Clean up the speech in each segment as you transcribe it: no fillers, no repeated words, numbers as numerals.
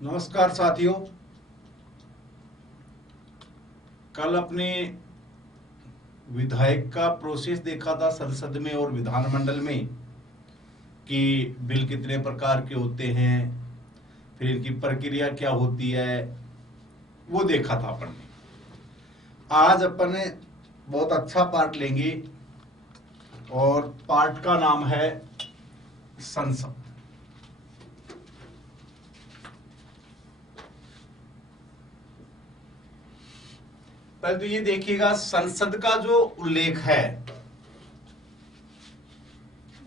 नमस्कार साथियों। कल अपने विधायक का प्रोसेस देखा था संसद में और विधानमंडल में कि बिल कितने प्रकार के होते हैं, फिर इनकी प्रक्रिया क्या होती है, वो देखा था अपन ने। आज अपन बहुत अच्छा पार्ट लेंगे और पार्ट का नाम है संसद। पहले तो ये देखिएगा, संसद का जो उल्लेख है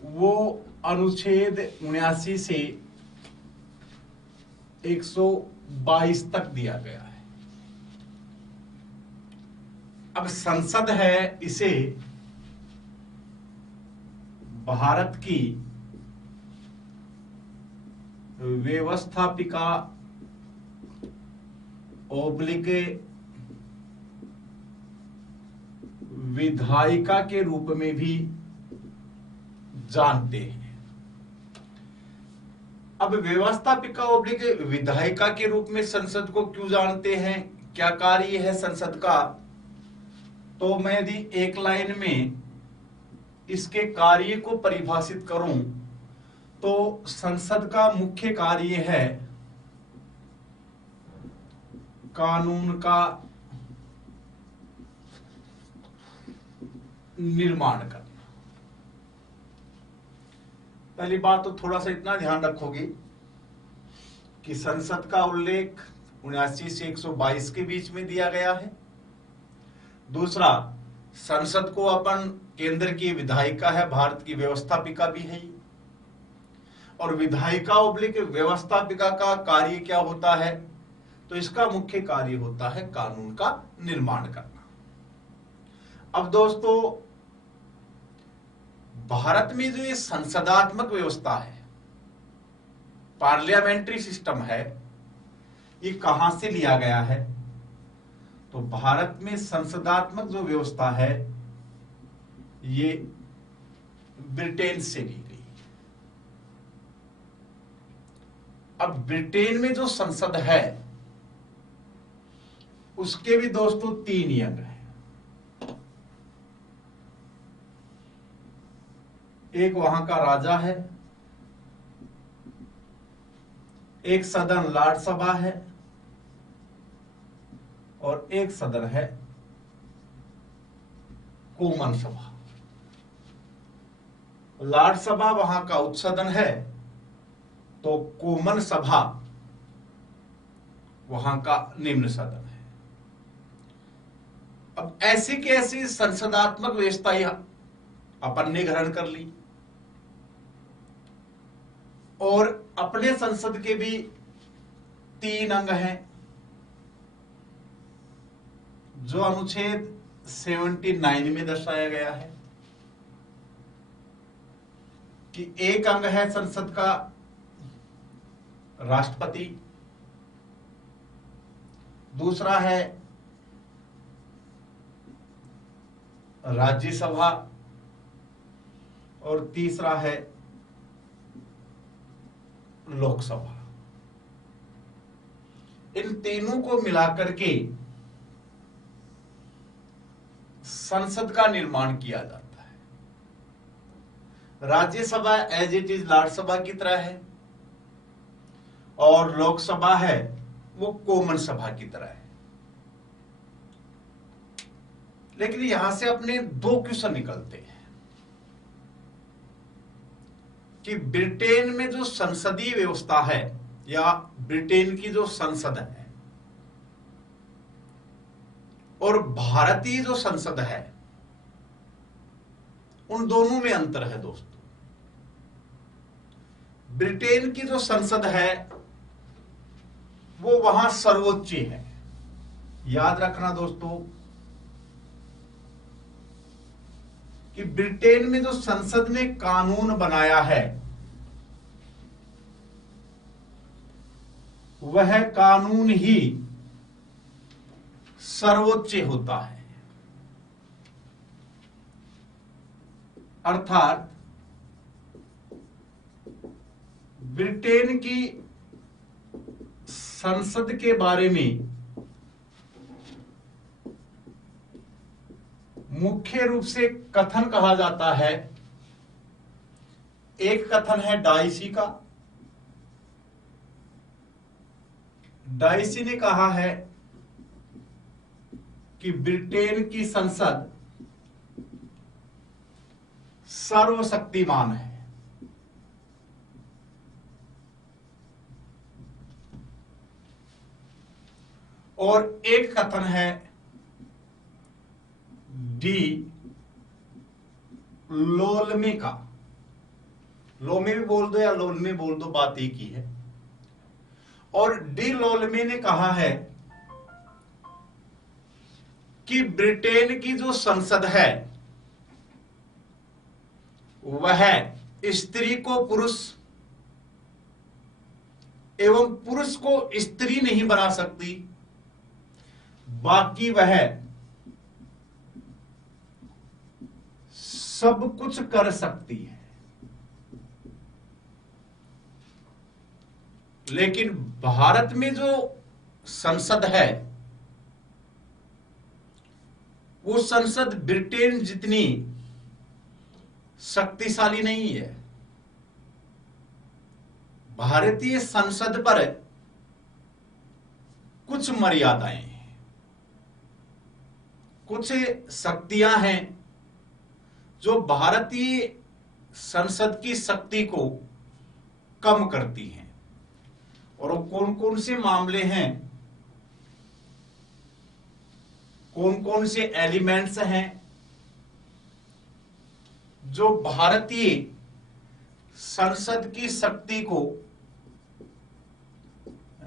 वो अनुच्छेद 79 से 122 तक दिया गया है। अब संसद है, इसे भारत की व्यवस्थापिका ओब्लिक विधायिका के रूप में भी जानते हैं। अब व्यवस्थापिका ओब्लिक विधायिका के रूप में संसद को क्यों जानते हैं, क्या कार्य है संसद का, तो मैं यदि एक लाइन में इसके कार्य को परिभाषित करूं तो संसद का मुख्य कार्य है कानून का निर्माण करना। पहली बात तो थोड़ा सा इतना ध्यान रखोगे कि संसद का उल्लेख 79 से 122 के बीच में दिया गया है। दूसरा, संसद को अपन केंद्र की विधायिका है, भारत की व्यवस्थापिका भी है। और विधायिका ओब्लिक व्यवस्थापिका का कार्य क्या होता है, तो इसका मुख्य कार्य होता है कानून का निर्माण करना। अब दोस्तों, भारत में जो ये संसदात्मक व्यवस्था है, पार्लियामेंट्री सिस्टम है, ये कहां से लिया गया है, तो भारत में संसदात्मक जो व्यवस्था है ये ब्रिटेन से ली गई। अब ब्रिटेन में जो संसद है उसके भी दोस्तों 3 अंग हैं। एक वहां का राजा है, एक सदन लॉर्ड सभा है और एक सदन है कॉमन सभा। लॉर्ड सभा वहां का उच्च सदन है, तो कॉमन सभा वहां का निम्न सदन है। अब ऐसी की ऐसी संसदात्मक व्यवस्था अपन ने ग्रहण कर ली और अपने संसद के भी 3 अंग हैं जो अनुच्छेद 79 में दर्शाया गया है कि एक अंग है संसद का राष्ट्रपति, दूसरा है राज्यसभा और तीसरा है लोकसभा। इन तीनों को मिलाकर के संसद का निर्माण किया जाता है। Rajya Sabha as it is Rajya Sabha की तरह है और लोकसभा है वो कॉमन सभा की तरह है। लेकिन यहां से अपने 2 क्वेश्चन निकलते हैं कि ब्रिटेन में जो संसदीय व्यवस्था है या ब्रिटेन की जो संसद है और भारतीय जो संसद है, उन दोनों में अंतर है दोस्तों। ब्रिटेन की जो संसद है वो वहां सर्वोच्च है। याद रखना दोस्तों कि ब्रिटेन में जो संसद ने कानून बनाया है वह कानून ही सर्वोच्च होता है। अर्थात ब्रिटेन की संसद के बारे में मुख्य रूप से कथन कहा जाता है। एक कथन है डाइसी का। डाइसी ने कहा है कि ब्रिटेन की संसद सर्वशक्तिमान है। और एक कथन है डी लोलमे का। लोमे भी बोल दो या लोलमे बोल दो, बात एक ही है। और डी लोलमे ने कहा है कि ब्रिटेन की जो संसद है वह स्त्री को पुरुष एवं पुरुष को स्त्री नहीं बना सकती, बाकी वह सब कुछ कर सकती है। लेकिन भारत में जो संसद है वो संसद ब्रिटेन जितनी शक्तिशाली नहीं है। भारतीय संसद पर कुछ मर्यादाएं हैं, कुछ शक्तियां हैं जो भारतीय संसद की शक्ति को कम करती हैं। और वो कौन कौन से मामले हैं, कौन कौन से एलिमेंट्स हैं जो भारतीय संसद की शक्ति को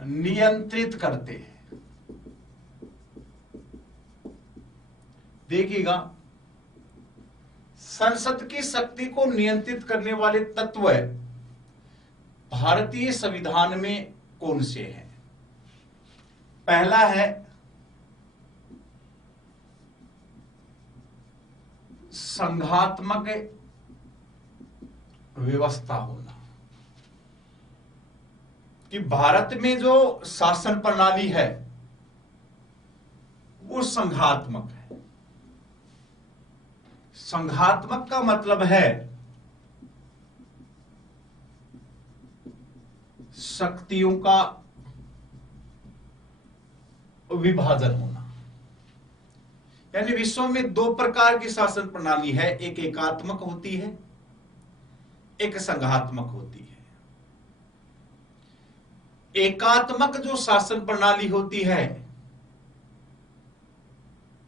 नियंत्रित करते हैं। देखिएगा, संसद की शक्ति को नियंत्रित करने वाले तत्व भारतीय संविधान में कौन से हैं। पहला है संघात्मक व्यवस्था होना, कि भारत में जो शासन प्रणाली है वो संघात्मक है। संघात्मक का मतलब है शक्तियों का विभाजन होना। यानी विश्व में दो प्रकार की शासन प्रणाली है, एक एकात्मक होती है, एक संघात्मक होती है। एकात्मक जो शासन प्रणाली होती है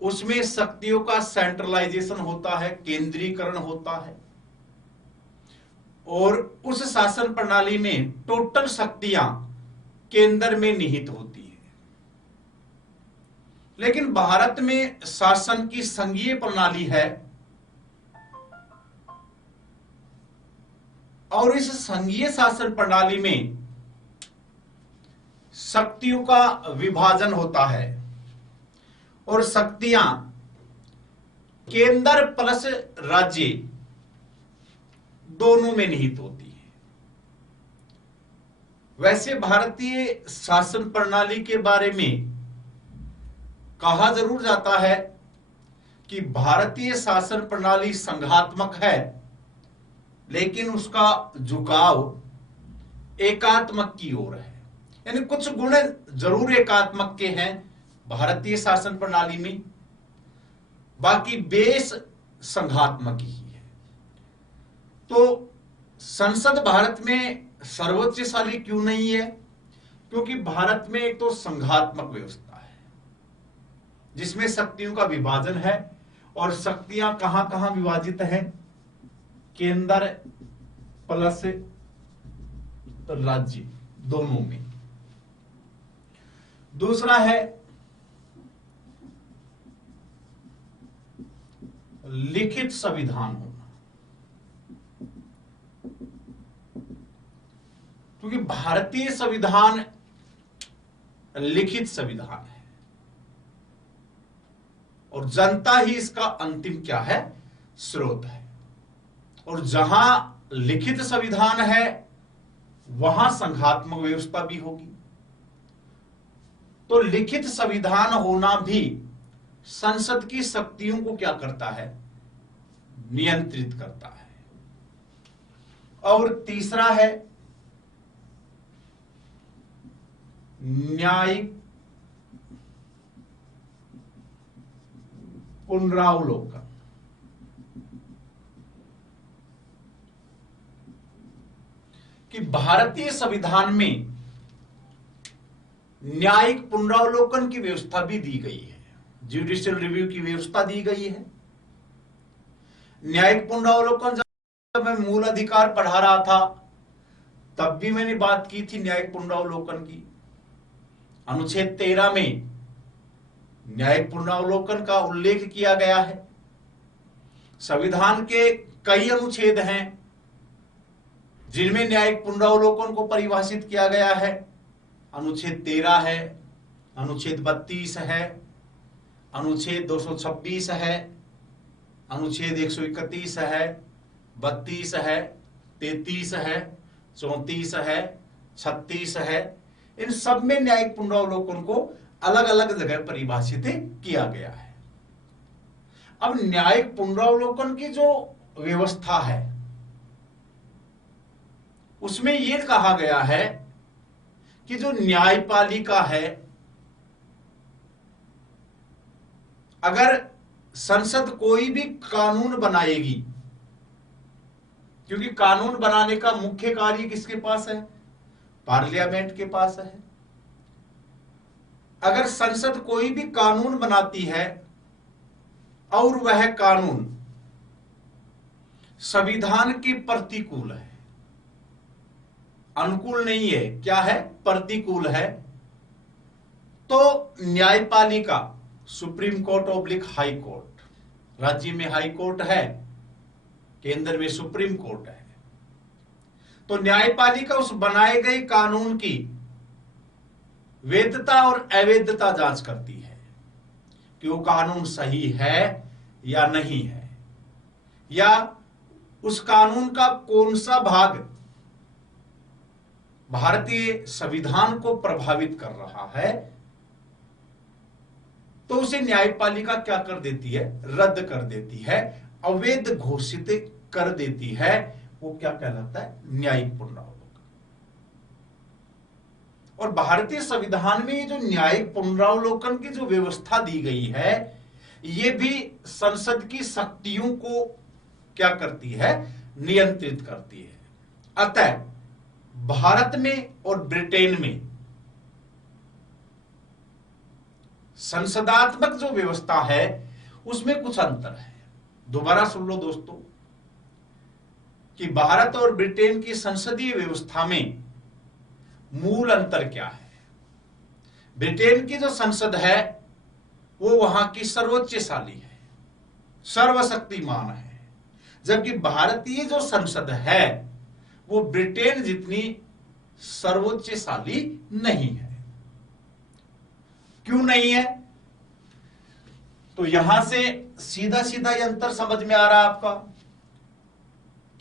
उसमें शक्तियों का सेंट्रलाइजेशन होता है, केंद्रीकरण होता है, और उस शासन प्रणाली में टोटल शक्तियां केंद्र में निहित होती है। लेकिन भारत में शासन की संघीय प्रणाली है और इस संघीय शासन प्रणाली में शक्तियों का विभाजन होता है और शक्तियां केंद्र प्लस राज्य दोनों में निहित होती है। वैसे भारतीय शासन प्रणाली के बारे में कहा जरूर जाता है कि भारतीय शासन प्रणाली संघात्मक है, लेकिन उसका झुकाव एकात्मक की ओर है। यानी कुछ गुण जरूर एकात्मक के हैं भारतीय शासन प्रणाली में, बाकी बेस संघात्मक ही है। तो संसद भारत में सर्वोच्चशाली क्यों नहीं है? क्योंकि भारत में एक तो संघात्मक व्यवस्था है जिसमें शक्तियों का विभाजन है, और शक्तियां कहां कहां विभाजित हैं? केंद्र प्लस राज्य दोनों में। दूसरा है लिखित संविधान होना, क्योंकि भारतीय संविधान लिखित संविधान है और जनता ही इसका अंतिम क्या है? स्रोत है। और जहां लिखित संविधान है वहां संघात्मक व्यवस्था भी होगी। तो लिखित संविधान होना भी संसद की शक्तियों को क्या करता है, नियंत्रित करता है। और तीसरा है न्यायिक पुनरावलोकन। कि भारतीय संविधान में न्यायिक पुनरावलोकन की व्यवस्था भी दी गई है, जुडिशियल रिव्यू की व्यवस्था दी गई है। न्यायिक पुनरावलोकन जब मैं मूल अधिकार पढ़ा रहा था तब भी मैंने बात की थी न्यायिक पुनरावलोकन की। अनुच्छेद 13 में न्यायिक पुनरावलोकन का उल्लेख किया गया है। संविधान के कई अनुच्छेद हैं जिनमें न्यायिक पुनरावलोकन को परिभाषित किया गया है। अनुच्छेद 13 है, अनुच्छेद 32 है, अनुच्छेद 226 है, अनुच्छेद 131 है, 32 है, 33 है, 34 है, 36 है। इन सब में न्यायिक पुनरावलोकन को अलग अलग जगह परिभाषित किया गया है। अब न्यायिक पुनरावलोकन की जो व्यवस्था है उसमें यह कहा गया है कि जो न्यायपालिका है, अगर संसद कोई भी कानून बनाएगी, क्योंकि कानून बनाने का मुख्य कार्य किसके पास है, पार्लियामेंट के पास है। अगर संसद कोई भी कानून बनाती है और वह कानून संविधान के प्रतिकूल है, अनुकूल नहीं है, क्या है, प्रतिकूल है, तो न्यायपालिका, supreme court oblique high court, राज्य में हाई कोर्ट है, केंद्र में सुप्रीम कोर्ट है, तो न्यायपालिका उस बनाए गए कानून की वैधता और अवैधता जांच करती है कि वो कानून सही है या नहीं है, या उस कानून का कौन सा भाग भारतीय संविधान को प्रभावित कर रहा है, तो उसे न्यायपालिका क्या कर देती है, रद्द कर देती है, अवैध घोषित कर देती है। वो क्या कहलाता है, न्यायिक पुनरावलोकन। और भारतीय संविधान में ये जो न्यायिक पुनरावलोकन की जो व्यवस्था दी गई है, ये भी संसद की शक्तियों को क्या करती है, नियंत्रित करती है। अतः भारत में और ब्रिटेन में संसदात्मक जो व्यवस्था है उसमें कुछ अंतर है। दोबारा सुन लो दोस्तों कि भारत और ब्रिटेन की संसदीय व्यवस्था में मूल अंतर क्या है। ब्रिटेन की जो संसद है वो वहां की सर्वोच्चशाली है, सर्वशक्तिमान है, जबकि भारतीय जो संसद है वो ब्रिटेन जितनी सर्वोच्चशाली नहीं है। क्यों नहीं है, तो यहां से सीधा सीधा ये अंतर समझ में आ रहा है आपका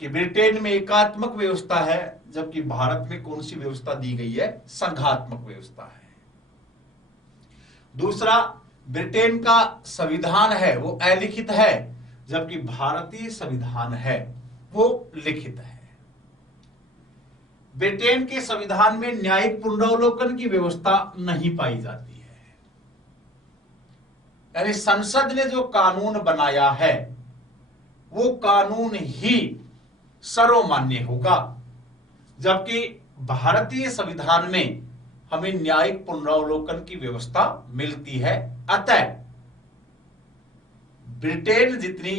कि ब्रिटेन में एकात्मक व्यवस्था है, जबकि भारत में कौन सी व्यवस्था दी गई है, संघात्मक व्यवस्था है। दूसरा, ब्रिटेन का संविधान है वो अलिखित है, जबकि भारतीय संविधान है वो लिखित है। ब्रिटेन के संविधान में न्यायिक पुनरावलोकन की व्यवस्था नहीं पाई जाती है, यानी संसद ने जो कानून बनाया है वो कानून ही सर्वमान्य होगा, जबकि भारतीय संविधान में हमें न्यायिक पुनरावलोकन की व्यवस्था मिलती है। अतः ब्रिटेन जितनी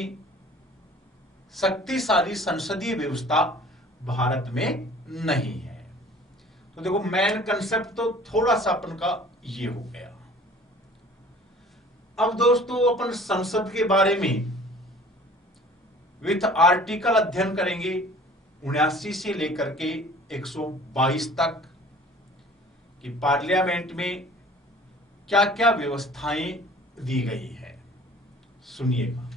शक्तिशाली संसदीय व्यवस्था भारत में नहीं है। तो देखो मेन कंसेप्ट तो थोड़ा सा अपन का ये हो गया। अब दोस्तों अपन संसद के बारे में विथ आर्टिकल अध्ययन करेंगे 79 से लेकर के 122 तक कि पार्लियामेंट में क्या क्या व्यवस्थाएं दी गई है। सुनिएगा।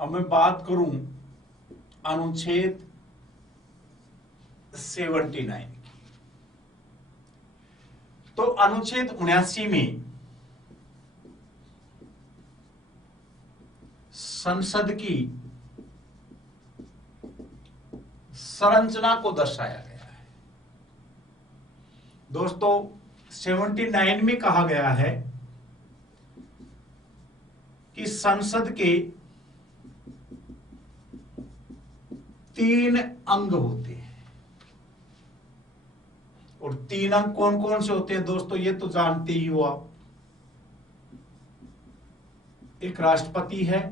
अब मैं बात करूं अनुच्छेद 79 की, तो अनुच्छेद 79 में संसद की संरचना को दर्शाया गया है। दोस्तों 79 में कहा गया है कि संसद के 3 अंग होते हैं, और 3 अंग कौन कौन से होते हैं दोस्तों, ये तो जानते ही हो आप। एक राष्ट्रपति है,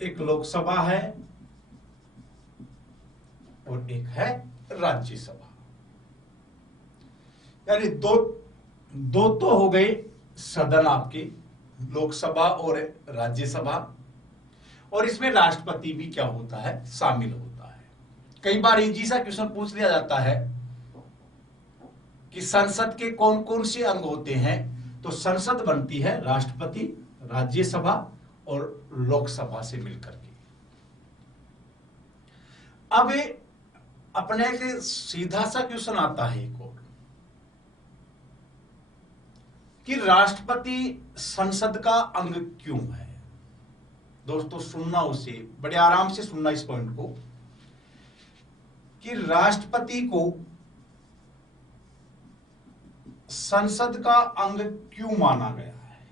एक लोकसभा है, और एक है राज्यसभा। यानी दो तो हो गए सदन आपके, लोकसभा और राज्यसभा, और इसमें राष्ट्रपति भी क्या होता है, शामिल होता है। कई बार इजी सा क्वेश्चन पूछ लिया जाता है कि संसद के कौन कौन से अंग होते हैं, तो संसद बनती है राष्ट्रपति, राज्यसभा और लोकसभा से मिलकर के। अब अपने के सीधा सा क्वेश्चन आता है एक और, कि राष्ट्रपति संसद का अंग क्यों है। दोस्तों सुनना, उसे बड़े आराम से सुनना इस पॉइंट को, कि राष्ट्रपति को संसद का अंग क्यों माना गया है।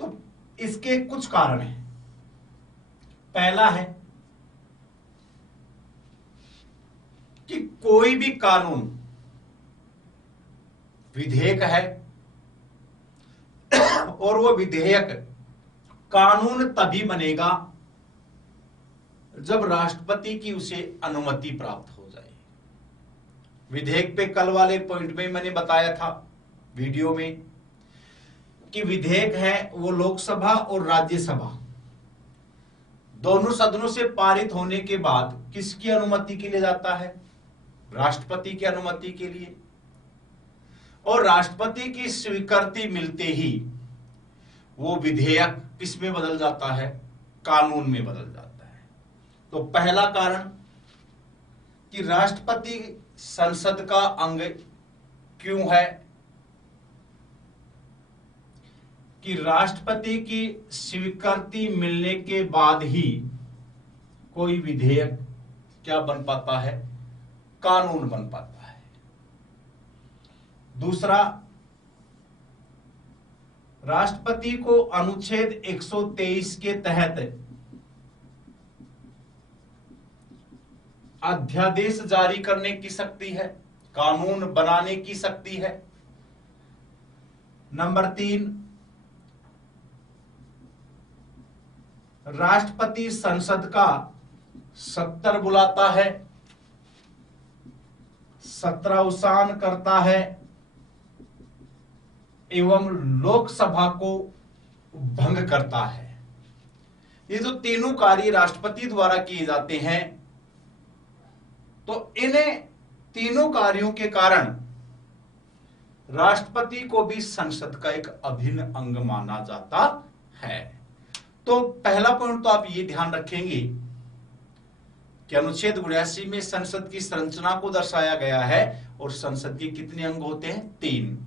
तो इसके कुछ कारण हैं। पहला है कि कोई भी कानून, विधेयक है, और वो विधेयक कानून तभी बनेगा जब राष्ट्रपति की उसे अनुमति प्राप्त हो जाए। विधेयक पे कल वाले पॉइंट में मैंने बताया था वीडियो में, कि विधेयक है वो लोकसभा और राज्यसभा दोनों सदनों से पारित होने के बाद किसकी अनुमति के लिए जाता है, राष्ट्रपति की अनुमति के लिए, और राष्ट्रपति की स्वीकृति मिलते ही वो विधेयक किस में बदल जाता है, कानून में बदल जाता है। तो पहला कारण कि राष्ट्रपति संसद का अंग क्यों है, कि राष्ट्रपति की स्वीकृति मिलने के बाद ही कोई विधेयक क्या बन पाता है, कानून बन पाता है। दूसरा, राष्ट्रपति को अनुच्छेद 123 के तहत अध्यादेश जारी करने की शक्ति है, कानून बनाने की शक्ति है। नंबर 3, राष्ट्रपति संसद का सत्र बुलाता है, सत्रावसान करता है, एवं लोकसभा को भंग करता है। ये जो तीनों कार्य राष्ट्रपति द्वारा किए जाते हैं, तो इन तीनों कार्यों के कारण राष्ट्रपति को भी संसद का एक अभिन्न अंग माना जाता है। तो पहला पॉइंट तो आप ये ध्यान रखेंगे कि अनुच्छेद 79 में संसद की संरचना को दर्शाया गया है, और संसद के कितने अंग होते हैं, 3,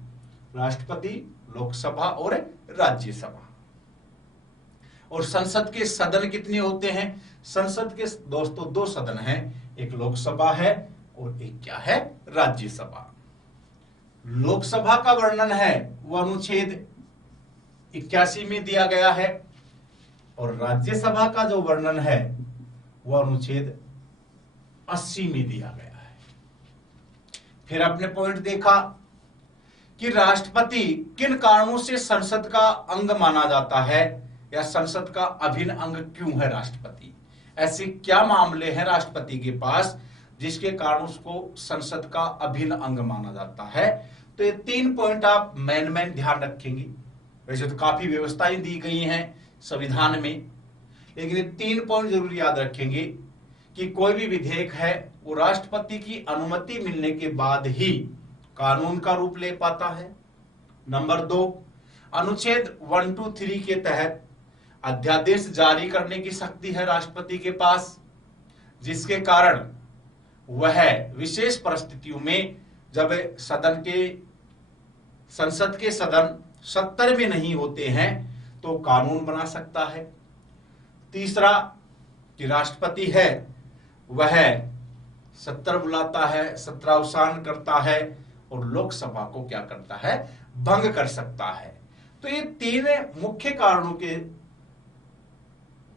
राष्ट्रपति, लोकसभा और राज्यसभा। और संसद के सदन कितने होते हैं, संसद के दोस्तों 2 सदन हैं, एक लोकसभा है और एक क्या है, राज्यसभा। लोकसभा का वर्णन है वो अनुच्छेद 81 में दिया गया है, और राज्यसभा का जो वर्णन है वह अनुच्छेद 80 में दिया गया है। फिर आपने पॉइंट देखा कि राष्ट्रपति किन कारणों से संसद का अंग माना जाता है, या संसद का अभिन्न अंग क्यों है राष्ट्रपति। ऐसे क्या मामले हैं राष्ट्रपति के पास जिसके कारण उसको संसद का अभिन्न अंग माना जाता है। तो ये 3 पॉइंट आप मेन ध्यान रखेंगे। वैसे तो काफी व्यवस्थाएं दी गई हैं संविधान में, लेकिन ये 3 पॉइंट जरूर याद रखेंगे कि कोई भी विधेयक है वो राष्ट्रपति की अनुमति मिलने के बाद ही कानून का रूप ले पाता है। नंबर 2, अनुच्छेद 123 के तहत अध्यादेश जारी करने की शक्ति है राष्ट्रपति के पास, जिसके कारण वह विशेष परिस्थितियों में जब संसद के सदन 70 में नहीं होते हैं तो कानून बना सकता है। तीसरा कि राष्ट्रपति है वह सत्र बुलाता है, सत्रावसान करता है और लोकसभा को क्या करता है, भंग कर सकता है। तो ये तीन मुख्य कारणों के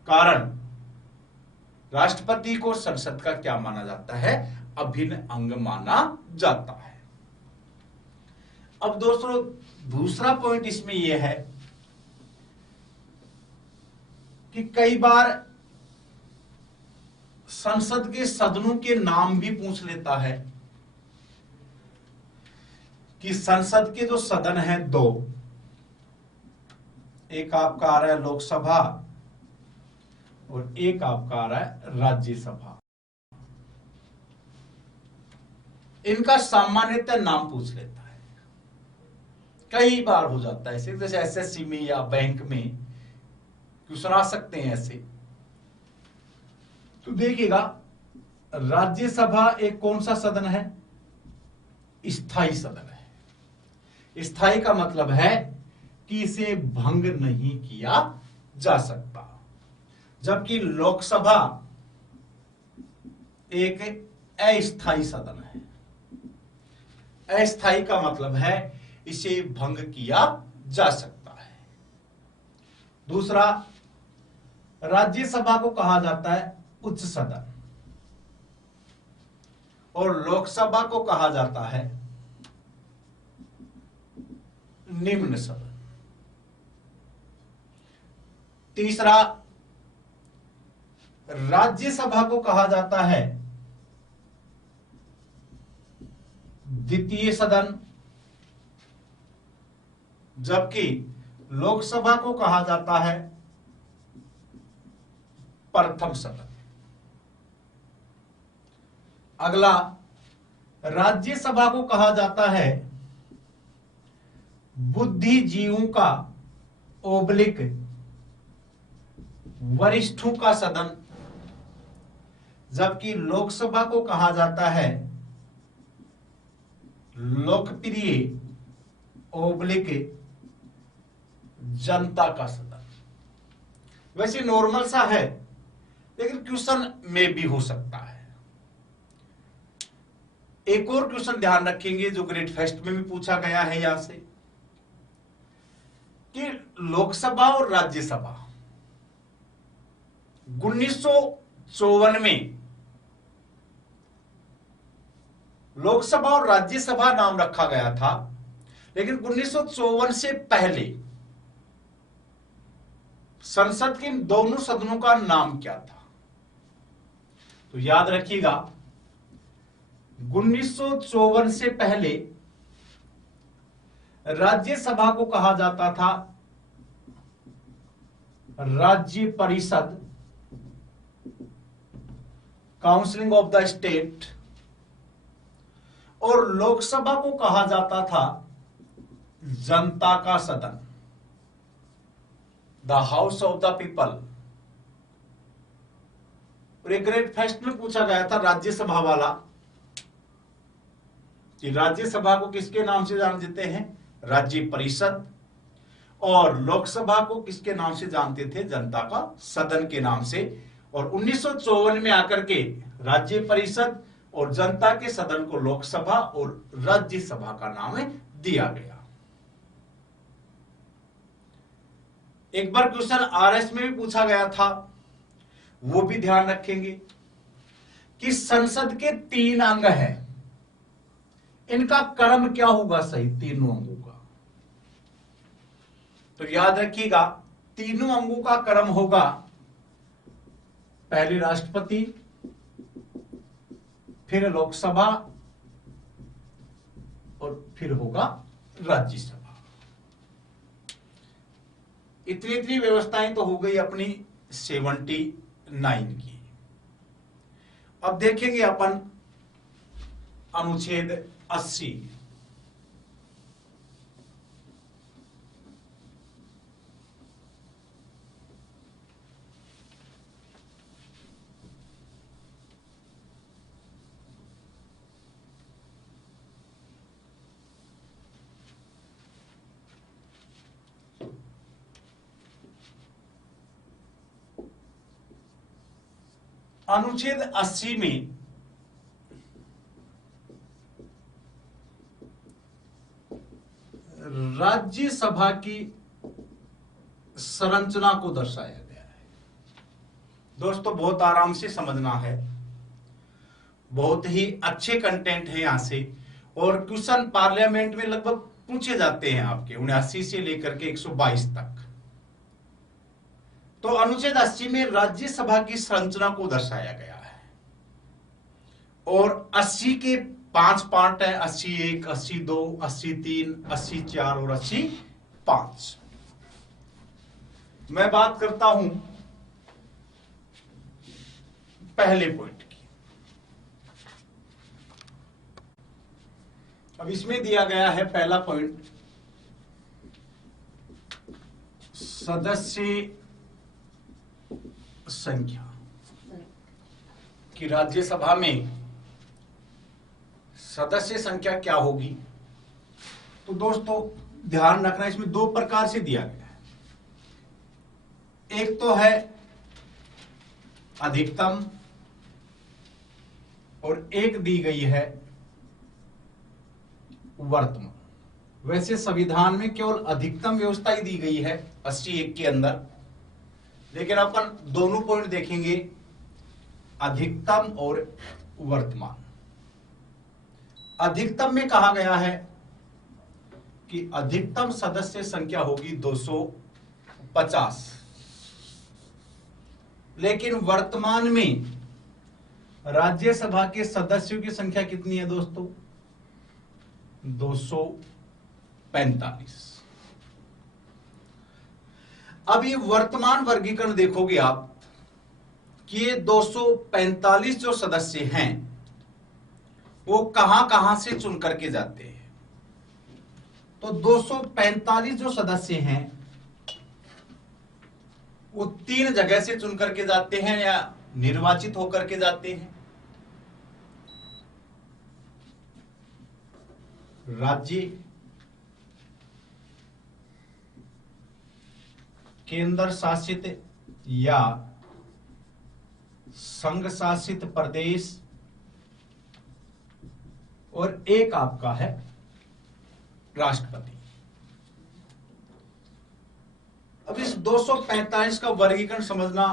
कारण राष्ट्रपति को संसद का क्या माना जाता है, अभिन्न अंग माना जाता है। अब दोस्तों दूसरा पॉइंट इसमें यह है कि कई बार संसद के सदनों के नाम भी पूछ लेता है कि संसद के जो सदन हैं दो, एक आपका आ रहा है लोकसभा और एक आपका आ रहा है राज्यसभा, इनका सामान्यतः नाम पूछ लेता है। कई बार हो जाता है ऐसे, जैसे एसएससी में या बैंक में क्वेश्चन आ सकते हैं ऐसे। तो देखिएगा राज्यसभा एक कौन सा सदन है, स्थायी सदन है। स्थायी का मतलब है कि इसे भंग नहीं किया जा सकता, जबकि लोकसभा एक अस्थायी सदन है। अस्थायी का मतलब है इसे भंग किया जा सकता है। दूसरा, राज्यसभा को कहा जाता है उच्च सदन और लोकसभा को कहा जाता है निम्न सदन। तीसरा, राज्यसभा को कहा जाता है द्वितीय सदन, जबकि लोकसभा को कहा जाता है प्रथम सदन। अगला, राज्यसभा को कहा जाता है बुद्धिजीवों का ओब्लिक वरिष्ठों का सदन, जबकि लोकसभा को कहा जाता है लोकप्रिय ओब्लिक जनता का सदन। वैसे नॉर्मल सा है, लेकिन क्वेश्चन में भी हो सकता है। एक और क्वेश्चन ध्यान रखेंगे जो ग्रेड फर्स्ट में भी पूछा गया है यहां से, कि लोकसभा और राज्यसभा 1954 में लोकसभा और राज्यसभा नाम रखा गया था, लेकिन 1954 से पहले संसद के दोनों सदनों का नाम क्या था? तो याद रखिएगा 1954 से पहले राज्यसभा को कहा जाता था राज्य परिषद, काउंसिलिंग ऑफ द स्टेट, और लोकसभा को कहा जाता था जनता का सदन, the house of the people. और एक ग्रेड फर्स्ट में पूछा गया था राज्यसभा वाला कि राज्यसभा को किसके नाम से जानते हैं, राज्य परिषद, और लोकसभा को किसके नाम से जानते थे, जनता का सदन के नाम से। और 1954 में आकर के राज्य परिषद और जनता के सदन को लोकसभा और राज्यसभा का नाम दिया गया। एक बार क्वेश्चन आरएस में भी पूछा गया था, वो भी ध्यान रखेंगे कि संसद के 3 अंग हैं, इनका क्रम क्या होगा सही तीनों अंगों का? तो याद रखिएगा तीनों अंगों का क्रम होगा, पहले राष्ट्रपति, फिर लोकसभा और फिर होगा राज्यसभा। इतनी व्यवस्थाएं तो हो गई अपनी 79 की। अब देखेंगे अपन अनुच्छेद 80। अनुच्छेद 80 में राज्यसभा की संरचना को दर्शाया गया है। दोस्तों बहुत आराम से समझना है, बहुत ही अच्छे कंटेंट है यहां से, और क्वेश्चन पार्लियामेंट में लगभग पूछे जाते हैं आपके 79 से लेकर के 122 तक। तो अनुच्छेद 80 में राज्यसभा की संरचना को दर्शाया गया है, और 80 के 5 पार्ट है, 81, 82, 83, 84 और 85। मैं बात करता हूं पहले पॉइंट की। अब इसमें दिया गया है पहला पॉइंट, सदस्य संख्या कि राज्यसभा में सदस्य संख्या क्या होगी। तो दोस्तों ध्यान रखना, इसमें 2 प्रकार से दिया गया है। एक तो है अधिकतम और एक दी गई है वर्तमान। वैसे संविधान में केवल अधिकतम व्यवस्था ही दी गई है 81 के अंदर, लेकिन अपन दोनों पॉइंट देखेंगे, अधिकतम और वर्तमान। अधिकतम में कहा गया है कि अधिकतम सदस्य संख्या होगी 250, लेकिन वर्तमान में राज्यसभा के सदस्यों की संख्या कितनी है दोस्तों? 245। अब ये वर्तमान वर्गीकरण देखोगे आप कि ये 245 जो सदस्य हैं वो कहां कहां से चुन करके जाते हैं। तो 245 जो सदस्य हैं वो 3 जगह से चुन करके जाते हैं या निर्वाचित होकर के जाते हैं। राज्य, केंद्र शासित या संघ शासित प्रदेश, और एक आपका है राष्ट्रपति। अब इस 245 का वर्गीकरण समझना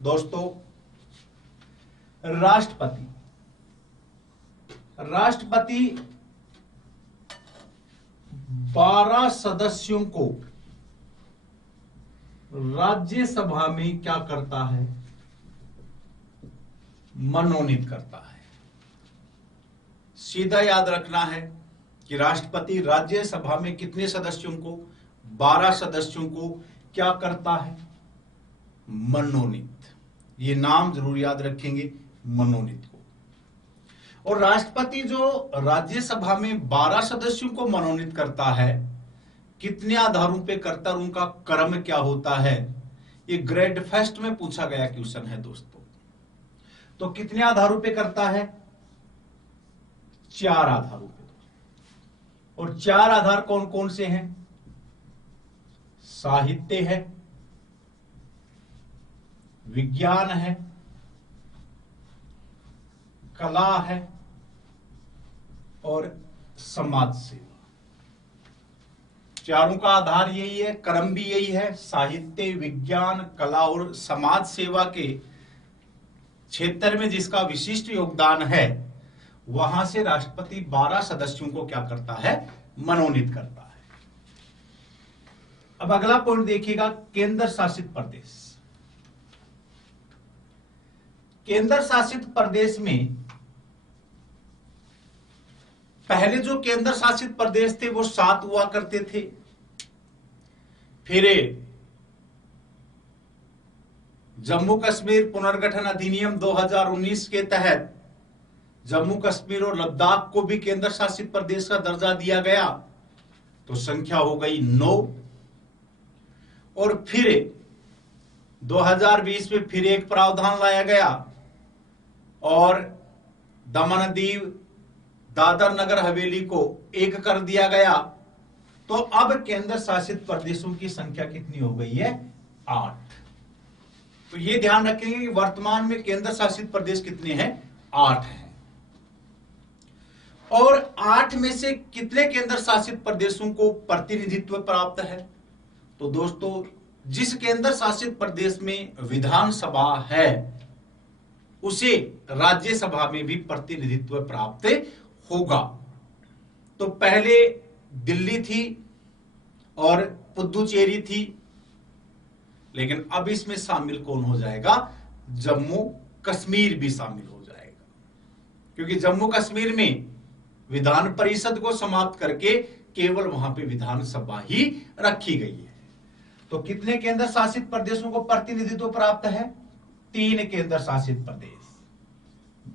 दोस्तों। राष्ट्रपति 12 सदस्यों को राज्यसभा में क्या करता है? मनोनीत करता है। सीधा याद रखना है कि राष्ट्रपति राज्यसभा में कितने सदस्यों को? 12 सदस्यों को क्या करता है? मनोनीत। ये नाम जरूर याद रखेंगे, मनोनीत को। और राष्ट्रपति जो राज्यसभा में 12 सदस्यों को मनोनीत करता है, कितने आधारों पे करता है, उनका क्रम क्या होता है? ये ग्रेड फर्स्ट में पूछा गया क्वेश्चन है दोस्तों। तो कितने आधारों पे करता है? 4 आधारों पे। और 4 आधार कौन कौन से हैं? साहित्य है, विज्ञान है, कला है और समाज सेवा। चारों का आधार यही है, क्रम भी यही है। साहित्य, विज्ञान, कला और समाज सेवा के क्षेत्र में जिसका विशिष्ट योगदान है, वहां से राष्ट्रपति 12 सदस्यों को क्या करता है? मनोनीत करता है। अब अगला पॉइंट देखिएगा, केंद्र शासित प्रदेश। केंद्र शासित प्रदेश में पहले जो केंद्र शासित प्रदेश थे वो 7 हुआ करते थे। फिर जम्मू कश्मीर पुनर्गठन अधिनियम 2019 के तहत जम्मू कश्मीर और लद्दाख को भी केंद्र शासित प्रदेश का दर्जा दिया गया, तो संख्या हो गई 9। और फिर 2020 में फिर एक प्रावधान लाया गया और दमन दीव, दादर नगर हवेली को 1 कर दिया गया। तो अब केंद्र शासित प्रदेशों की संख्या कितनी हो गई है? 8। तो ये ध्यान रखेंगे कि वर्तमान में केंद्र शासित प्रदेश कितने हैं? 8 हैं। और 8 में से कितने केंद्र शासित प्रदेशों को प्रतिनिधित्व प्राप्त है? तो दोस्तों, जिस केंद्र शासित प्रदेश में विधानसभा है उसे राज्यसभा में भी प्रतिनिधित्व प्राप्त होगा। तो पहले दिल्ली थी और पुदुचेरी थी, लेकिन अब इसमें शामिल कौन हो जाएगा? जम्मू कश्मीर भी शामिल हो जाएगा, क्योंकि जम्मू कश्मीर में विधान परिषद को समाप्त करके केवल वहां पे विधानसभा ही रखी गई है। तो कितने केंद्र शासित प्रदेशों को प्रतिनिधित्व प्राप्त है? 3 केंद्र शासित प्रदेश,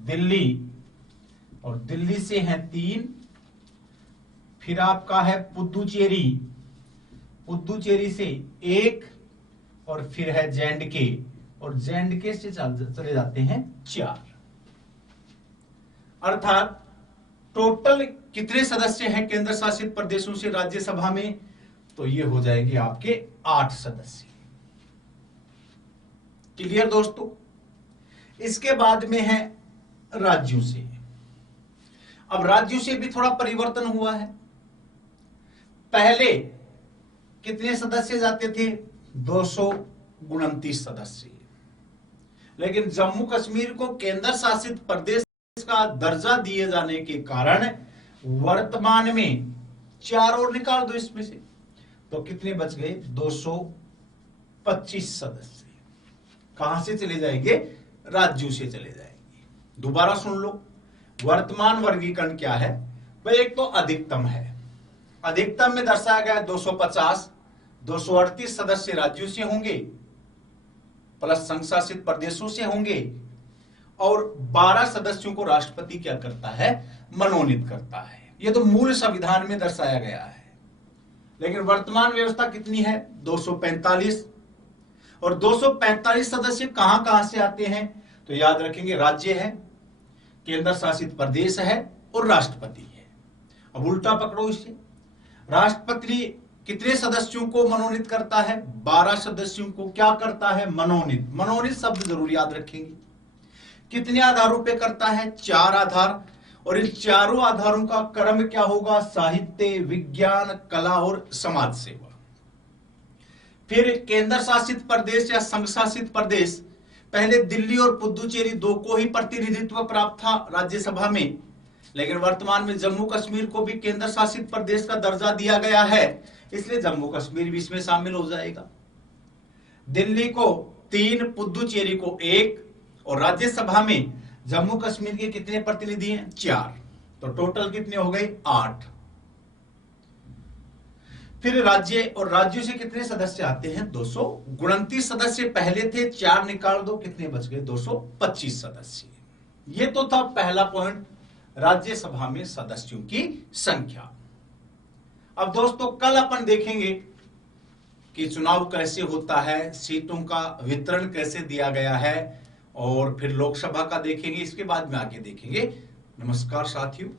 दिल्ली, और दिल्ली से हैं 3, फिर आपका है पुदुचेरी, पुदुचेरी से 1, और फिर है जे-एंड-के, और जे-एंड-के से चले जाते हैं 4। अर्थात टोटल कितने सदस्य हैं केंद्र शासित प्रदेशों से राज्यसभा में? तो ये हो जाएंगे आपके 8 सदस्य। क्लियर दोस्तों? इसके बाद में है राज्यों से। अब राज्यों से भी थोड़ा परिवर्तन हुआ है। पहले कितने सदस्य जाते थे? 229 सदस्य। लेकिन जम्मू कश्मीर को केंद्र शासित प्रदेश का दर्जा दिए जाने के कारण वर्तमान में 4 और निकाल दो इसमें से, तो कितने बच गए? 225 सदस्य। कहां से चले जाएंगे? राज्यों से चले जाएंगे। दोबारा सुन लो, वर्तमान वर्गीकरण क्या है भाई? एक तो अधिकतम है, अधिकतम में दर्शाया गया 250, 238 सदस्य राज्यों से होंगे प्लस संघ शासित प्रदेशों से होंगे, और 12 सदस्यों को राष्ट्रपति क्या करता है? मनोनीत करता है। यह तो मूल संविधान में दर्शाया गया है। लेकिन वर्तमान व्यवस्था कितनी है? 245, और 245 सदस्य कहां कहां से आते हैं? तो याद रखेंगे, राज्य है, केंद्र शासित प्रदेश है और राष्ट्रपति है। अब उल्टा पकड़ो इसे, राष्ट्रपति कितने सदस्यों को मनोनीत करता है? 12 सदस्यों को क्या करता है? मनोनीत। मनोनीत शब्द जरूर याद रखेंगे। कितने आधारों पे करता है? 4 आधार, और इन चारों आधारों का क्रम क्या होगा? साहित्य, विज्ञान, कला और समाज सेवा। फिर केंद्र शासित प्रदेश या संघ शासित प्रदेश, पहले दिल्ली और पुदुचेरी 2 को ही प्रतिनिधित्व प्राप्त था राज्यसभा में, लेकिन वर्तमान में जम्मू कश्मीर को भी केंद्र शासित प्रदेश का दर्जा दिया गया है, इसलिए जम्मू कश्मीर भी इसमें शामिल हो जाएगा। दिल्ली को 3, पुदुचेरी को 1, और राज्यसभा में जम्मू कश्मीर के कितने प्रतिनिधि हैं? 4। तो टोटल कितने हो गए? 8। फिर राज्य, और राज्यों से कितने सदस्य आते हैं? 229 सदस्य पहले थे, 4 निकाल दो, कितने बच गए? 225 सदस्य। ये तो था पहला पॉइंट, राज्यसभा में सदस्यों की संख्या। अब दोस्तों, कल अपन देखेंगे कि चुनाव कैसे होता है, सीटों का वितरण कैसे दिया गया है, और फिर लोकसभा का देखेंगे। इसके बाद में आगे देखेंगे। नमस्कार साथियों।